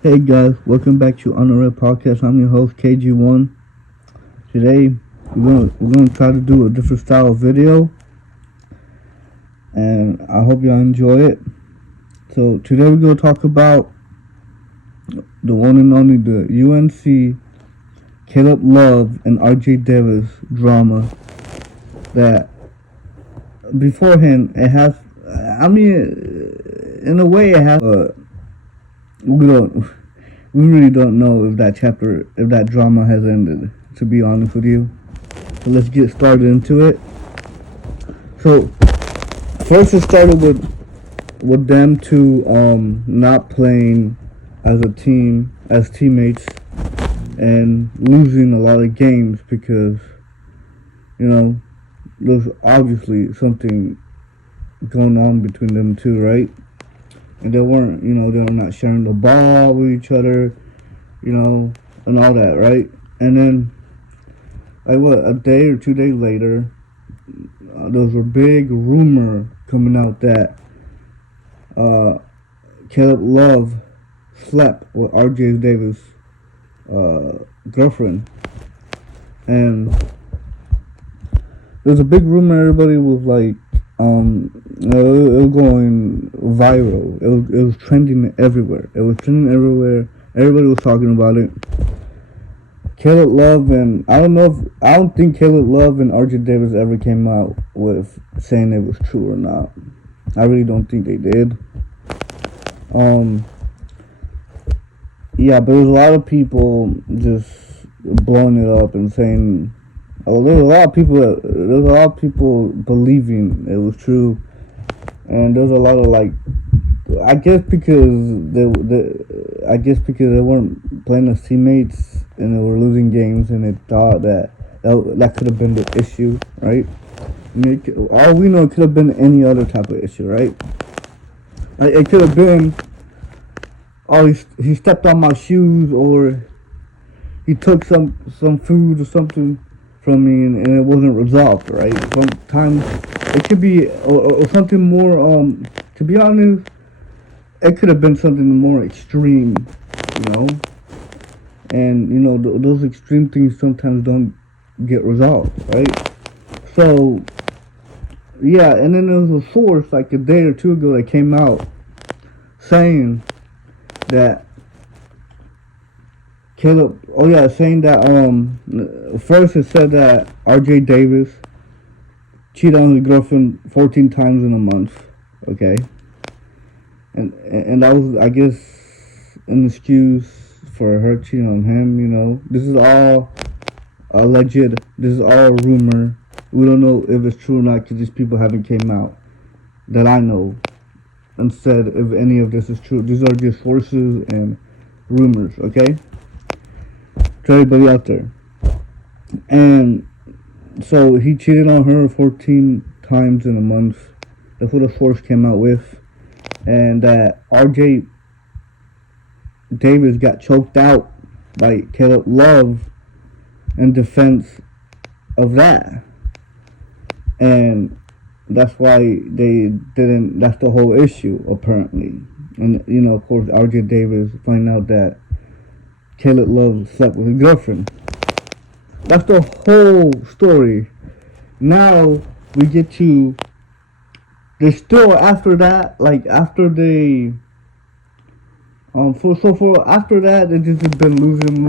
Hey guys, welcome back to Unreal Podcast. I'm your host KG1. Today we're gonna try to do a different style of video, and I hope y'all enjoy it. So today we're gonna talk about the one and only the UNC Caleb Love and RJ Davis drama. That beforehand it has, I mean, in a way it has. We really don't know if that drama has ended, to be honest with you. So let's get started into it. So first it started with them two not playing as a team, as teammates, and losing a lot of games because, there's obviously something going on between them two, right? And they weren't, they were not sharing the ball with each other, and all that, right? And then, a day or 2 days later, there was a big rumor coming out that Caleb Love slept with RJ Davis' girlfriend. And there was a big rumor. Everybody was like, it was going viral. It was trending everywhere. Everybody was talking about it. Caleb Love and I don't think Caleb Love and RJ Davis ever came out with saying it was true or not. I really don't think they did. Yeah, but there's a lot of people just blowing it up and saying. There's a lot of people believing it was true, and there's a lot of I guess because they weren't playing as teammates and they were losing games, and they thought that could have been the issue, right? All we know, it could have been any other type of issue, right? It could have been, he stepped on my shoes, or he took some food or something from me, and it wasn't resolved, right? Sometimes it could be or something more. To be honest, it could have been something more extreme, And those extreme things sometimes don't get resolved, right? So yeah, and then there was a source like a day or two ago that came out saying that saying that first it said that RJ Davis cheated on his girlfriend 14 times in a month, okay? And that was, I guess, an excuse for her cheating on him, This is all alleged. This is all rumor. We don't know if it's true or not because these people haven't came out that I know and said if any of this is true. These are just sources and rumors, okay? To everybody out there. And so he cheated on her 14 times in a month. That's what the source came out with. And that RJ Davis got choked out by Caleb Love in defense of that. And that's why they didn't, that's the whole issue, apparently. And, of course, RJ Davis find out that Caleb Love slept with his girlfriend. That's the whole story. Now we get to, they still after that, after they, after that they just been losing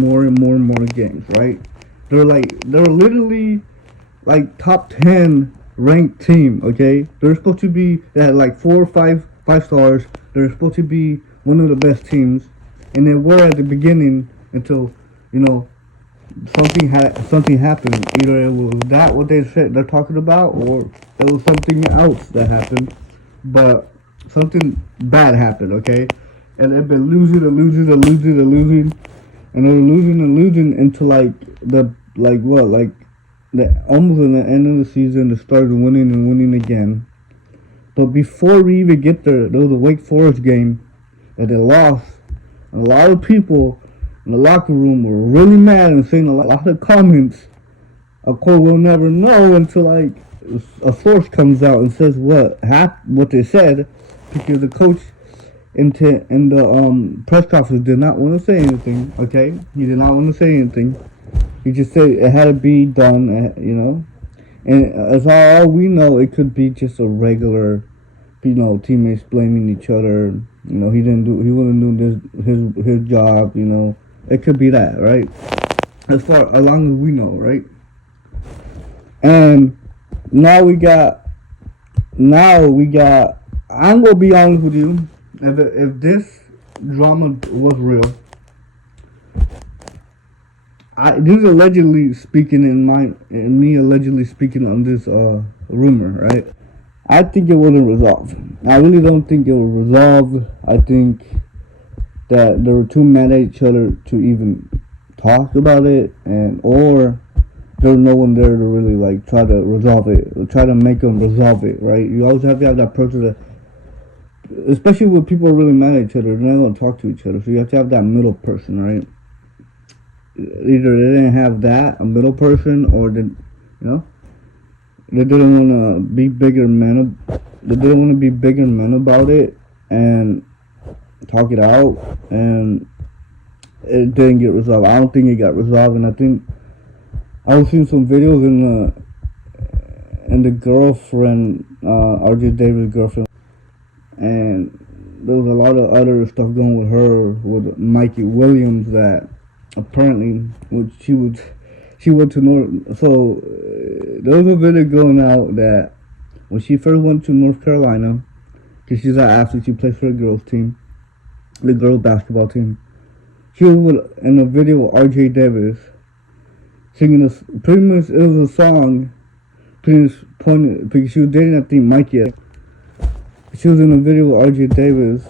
more and more games, right? They're literally top 10 ranked team, okay? They're supposed to be at 4 or 5 stars. They're supposed to be one of the best teams. And they were at the beginning until, something happened. Either it was that what they said they're talking about, or it was something else that happened. But something bad happened, okay? And they've been losing, and they're losing until almost in the end of the season they started winning again. But before we even get there was a Wake Forest game that they lost. A lot of people in the locker room were really mad and saying a lot of comments. Of course, we'll never know until a source comes out and says what they said, because the coach in the press conference did not want to say anything. Okay, he did not want to say anything. He just said it had to be done. And as all we know, it could be just a regular, teammates blaming each other. He wouldn't do his job. It could be that, right? As long as we know, right? And now we got. I'm gonna be honest with you. If this drama was real, this is allegedly speaking me allegedly speaking on this rumor, right? I think it wasn't resolved. I really don't think it was resolved. I think that they were too mad at each other to even talk about it, or there's no one there to really like try to resolve it, or try to make them resolve it, right? You always have to have that person that, especially when people are really mad at each other, they're not going to talk to each other. So you have to have that middle person, right? Either they didn't have a middle person, or they didn't want to be bigger men. They didn't want to be bigger men about it and talk it out, and it didn't get resolved. I don't think it got resolved, and I think I was seeing some videos in the girlfriend, RJ Davis' girlfriend, and there was a lot of other stuff going with her, with Mikey Williams, that apparently she went to North. So there was a video going out that when she first went to North Carolina, because she's an athlete, she plays for the girls team, the girls basketball team. She was in a video with RJ Davis singing pretty much, it was a song, pretty much pointing, because she was dating, I think, Mikey. She was in a video with RJ Davis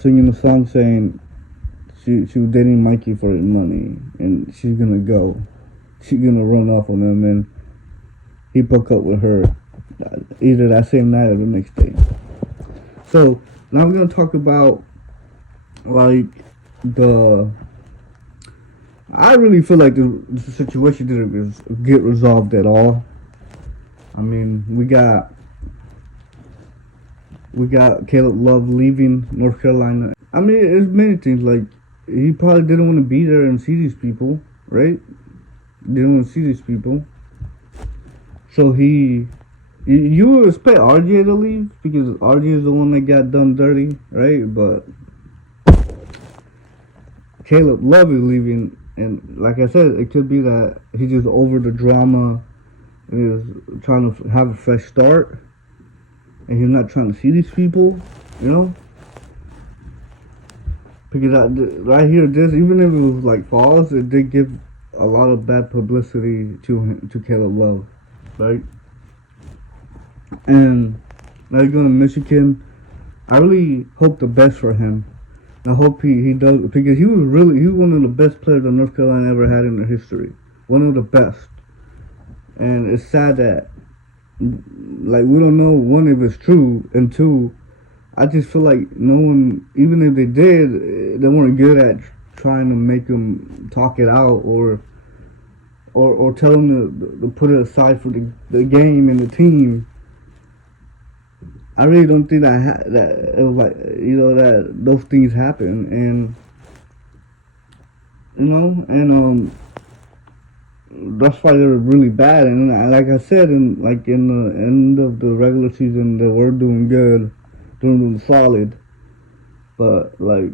singing a song saying she was dating Mikey for his money, and she's gonna run off on him, and he broke up with her either that same night or the next day. So now we're gonna talk about like I really feel like the situation didn't get resolved at all. I mean, we got Caleb Love leaving North Carolina. I mean, it's many things. Like, he probably didn't want to be there and see these people, right? Didn't want to see these people. So you would expect RJ to leave, because RJ is the one that got done dirty, right? But Caleb Love is leaving, and like I said, it could be that he's just over the drama and is trying to have a fresh start, and he's not trying to see these people, Because right here, even if it was like false, it did give a lot of bad publicity to Caleb Love, right? And now he's going to Michigan. I really hope the best for him. I hope he does, because he was one of the best players that North Carolina ever had in their history. One of the best. And it's sad that, like, we don't know, one, if it's true, and two, I just feel like no one, even if they did, they weren't good at trying to make him talk it out, or tell him to put it aside for the game and the team. I really don't think that it was like, that those things happen, and that's why they were really bad. And like I said, in the end of the regular season, they were doing good, doing solid, but like,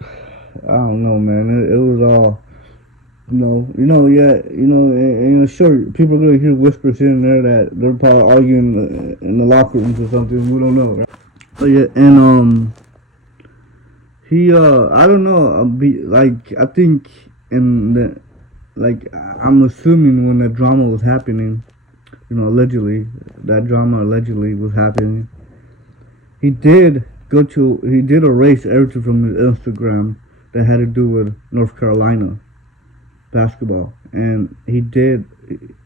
I don't know, man. It was all, sure, people are gonna hear whispers here and there that they're probably arguing in the locker rooms or something. We don't know, right? But yeah, and he, I don't know. I think I'm assuming when that drama was happening, allegedly, that drama allegedly was happening, he did erase everything from his Instagram that had to do with North Carolina basketball, and he did,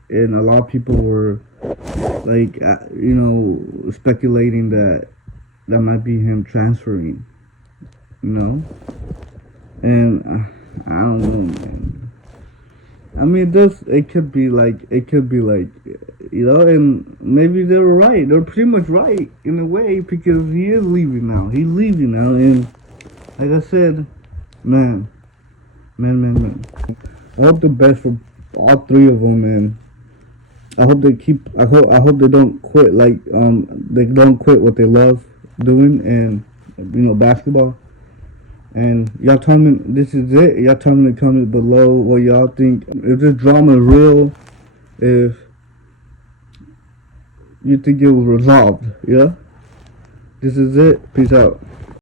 and a lot of people were like, speculating that might be him transferring, and I don't know, man. I mean, it could be like, and maybe they're right. They're pretty much right in a way because he is leaving now. He's leaving now, and like I said, man, man. I hope the best for all three of them, man. I hope they keep. I hope they don't quit. Like they don't quit what they love doing, and basketball. And y'all tell me this is it. Y'all tell me in the comments below what y'all think. If this drama is real, if you think it was resolved, yeah. This is it. Peace out.